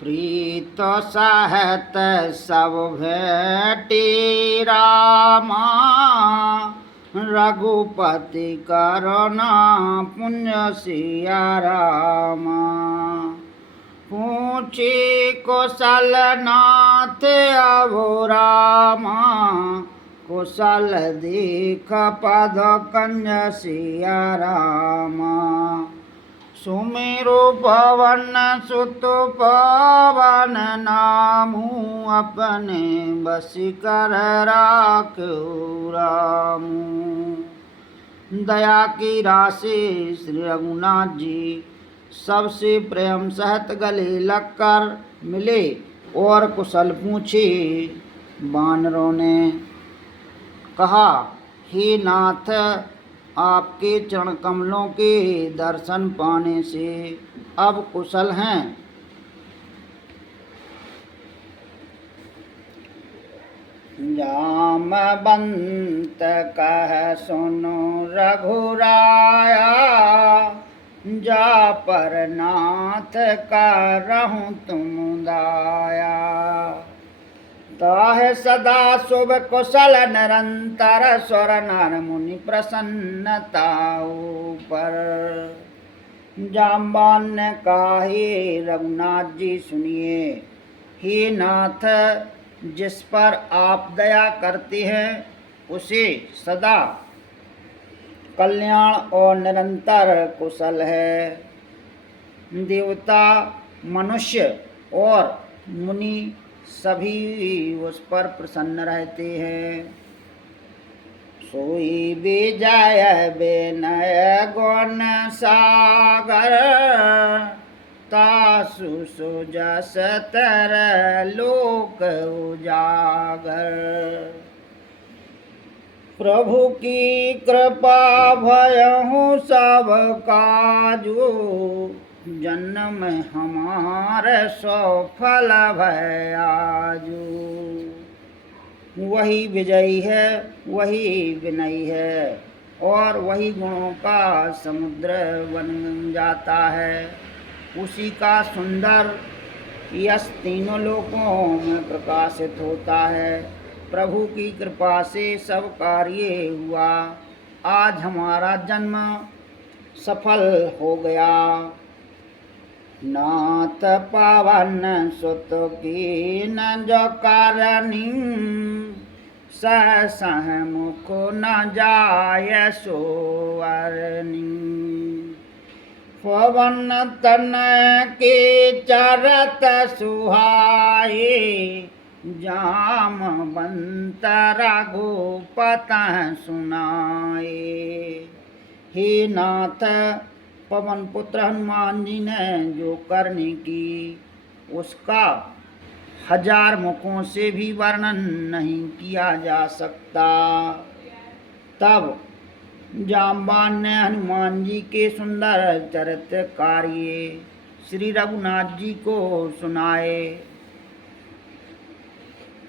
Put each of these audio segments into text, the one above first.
प्रीत सहत सब भेटी रामा, रघुपति करुणा पुण्य सिया रामा। पूछी कुशल नाथ अवो रामा, कुशल दीख पद कन्या सिया रामा। सुमेरु पवन सुत पवन नामू, अपने बसी कर राखो रामू। दया की राशि श्री रघुनाथ जी सबसे प्रेम सहित गले लगकर मिले और कुशल पूछे। वानरों ने कहा, हे नाथ, आपके चरण कमलों के दर्शन पाने से अब कुशल हैं। जामवंत कह सुनो रघुराया, जा पर नाथ करहूँ तुम दाया। ताहे सदा शुभ कुशल निरंतर, स्वर नर मुनि प्रसन्नताओ पर। जाम्बान ने कहा, हे रघुनाथ जी सुनिए। हे नाथ, जिस पर आप दया करते हैं उसे सदा कल्याण और निरंतर कुशल है। देवता, मनुष्य और मुनि सभी उस पर प्रसन्न रहते हैं। सोई विजय विनय गुण सागर, तासु सुजस तर लोक उजागर। प्रभु की कृपा भयहु सब काजू, जन्म हमारे सफल भय आजू। वही विजयी है, वही विनयी है और वही गुणों का समुद्र बन जाता है। उसी का सुंदर यश तीनों लोकों में प्रकाशित होता है। प्रभु की कृपा से सब कार्य हुआ। आज हमारा जन्म सफल हो गया। नाथ पावन सुत की न जो कारणी, सह मुख न जाय सोवरनी। पवन तन के चरत सुहाए, जामवंत रघुपत सुनाए। हे नाथ, पवन पुत्र हनुमान जी ने जो करने की उसका 1000 मुखों से भी वर्णन नहीं किया जा सकता। तब जाम्बान ने हनुमान जी के सुंदर चरित्र कार्य श्री रघुनाथ जी को सुनाए।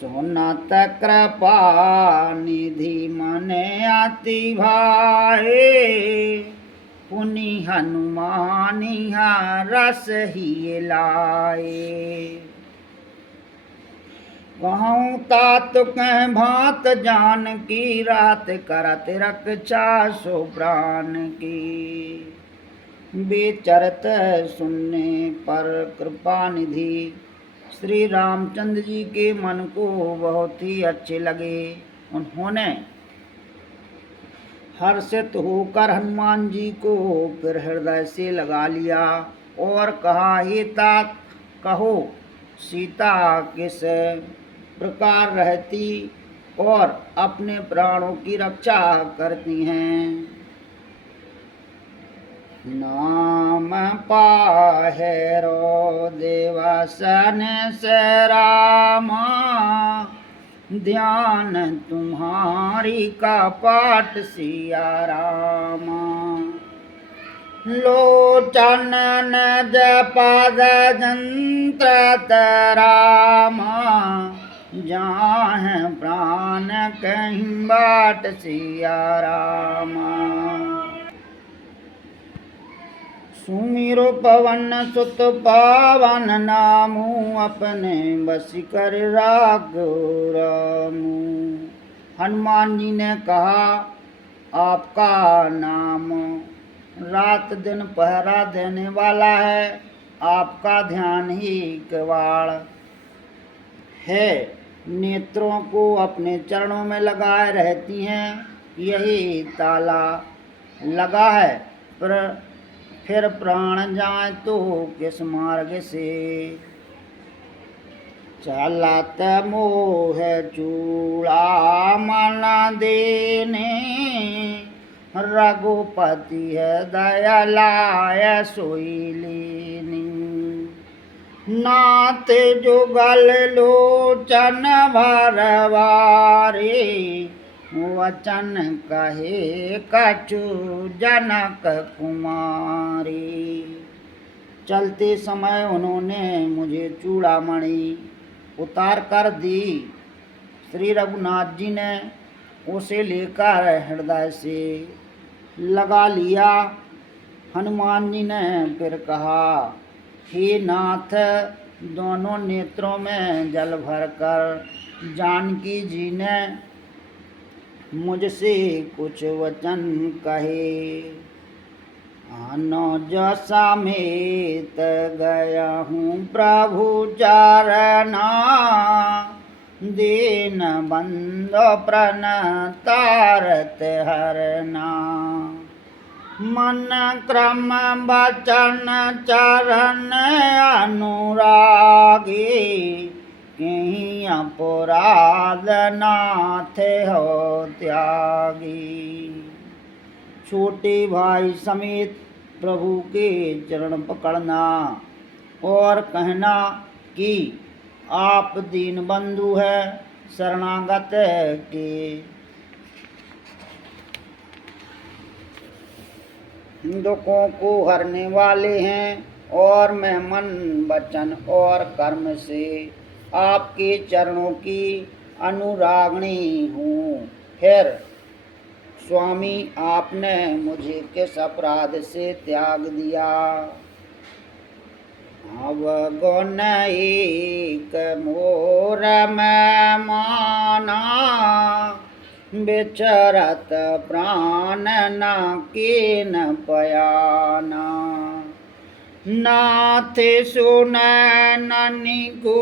सुनत कृपा निधि मने अति भाए, पुनि हनुमानिहा रस ही लाए। कहूँ तात कह भात जान की, रात करत रक्षा सो प्राण की। बेचरत सुनने पर कृपा निधि श्री रामचंद्र जी के मन को बहुत ही अच्छे लगे। उन्होंने हर्षित होकर हनुमान जी को फिर हृदय से लगा लिया और कहा, हे तात, कहो सीता किस प्रकार रहती और अपने प्राणों की रक्षा करती हैं। नाम पाहेरो देवसन से रामा, ध्यान तुम्हारी का पाठ सिया रामा। लोचन जपद जंत्र रामा, जाह प्राण कहीं बाट सिया रामा। सुमिरो पवन सुत पावन नामू, अपने बस कर राखो रामू। हनुमान जी ने कहा, आपका नाम रात दिन पहरा देने वाला है, आपका ध्यान ही किवाड़ है। नेत्रों को अपने चरणों में लगाए रहती हैं, यही ताला लगा है। पर फिर प्राण जाए तो किस मार्ग से, चलत मोह चूड़ा मन देने, रघुपति है दया लाय सोई लेनी। नाथ जुगल लोचन भरवारे, वचन कहे कछु जनक कुमारी। चलते समय उन्होंने मुझे चूड़ामणि उतार कर दी। श्री रघुनाथ जी ने उसे लेकर हृदय से लगा लिया। हनुमान जी ने फिर कहा, हे नाथ, दोनों नेत्रों में जल भरकर जानकी जी ने मुझसे कुछ वचन कहे। अनुज समेत गया हूँ प्रभु चरना, दीन बंधु प्रण तारत हरना। मन क्रम बचन चरण अनुरागी, कहीं अपराध नाथ हो त्यागी। छोटे भाई समेत प्रभु के चरण पकड़ना और कहना कि आप दीन बंधु है, शरणागत के दुखों को हरने वाले हैं, और मैं मन वचन और कर्म से आपके चरणों की अनुरागणी हूँ। फिर स्वामी, आपने मुझे किस अपराध से त्याग दिया? अवगुण एक मोर मैं माना, बिचरत प्राण न कीन पयाना। नाथ सुनै ननि को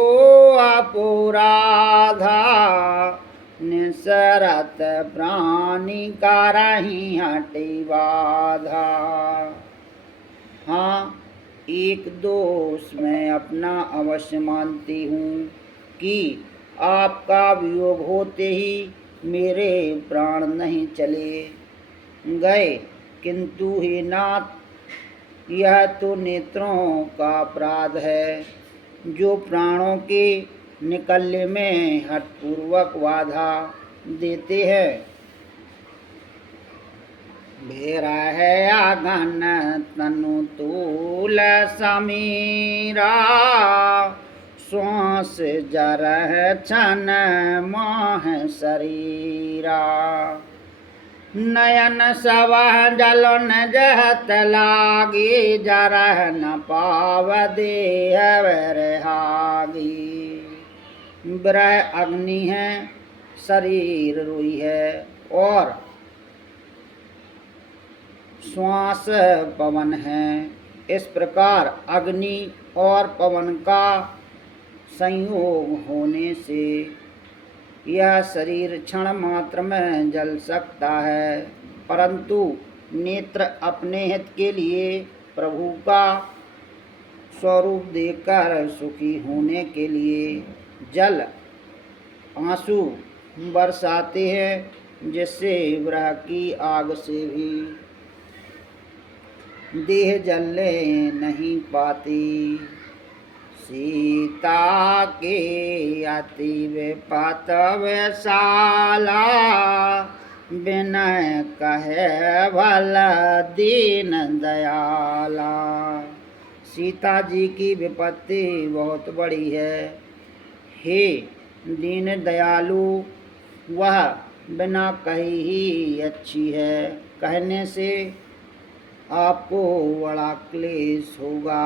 अपराधा, निसरत प्राणी करहि हटि बाधा। हाँ, एक दोष मैं अपना अवश्य मानती हूँ कि आपका वियोग होते ही मेरे प्राण नहीं चले गए, किंतु हे नाथ, यह तो नेत्रों का अपराध है, जो प्राणों के निकलने में हठपूर्वक बाधा देते हैं। बेरह अगन तनु तूल समीरा, श्वास जरह छन माह शरीरा। नयन सवह जल न जहत लागी, जरह न पाव देह बरहागी। विरह अग्नि है, शरीर रुई है, और श्वास पवन है। इस प्रकार अग्नि और पवन का संयोग होने से यह शरीर क्षण मात्र में जल सकता है, परंतु नेत्र अपने हित के लिए प्रभु का स्वरूप देकर सुखी होने के लिए जल आंसू बरसाते हैं, जिससे विरह की आग से भी देह जलने नहीं पाती। सीता के अति विपत वैसाला, विनय कहे भला दीन दयाला। सीता जी की विपत्ति बहुत बड़ी है। हे दीन दयालु, वह बिना कही ही अच्छी है। कहने से आपको बड़ा क्लेश होगा।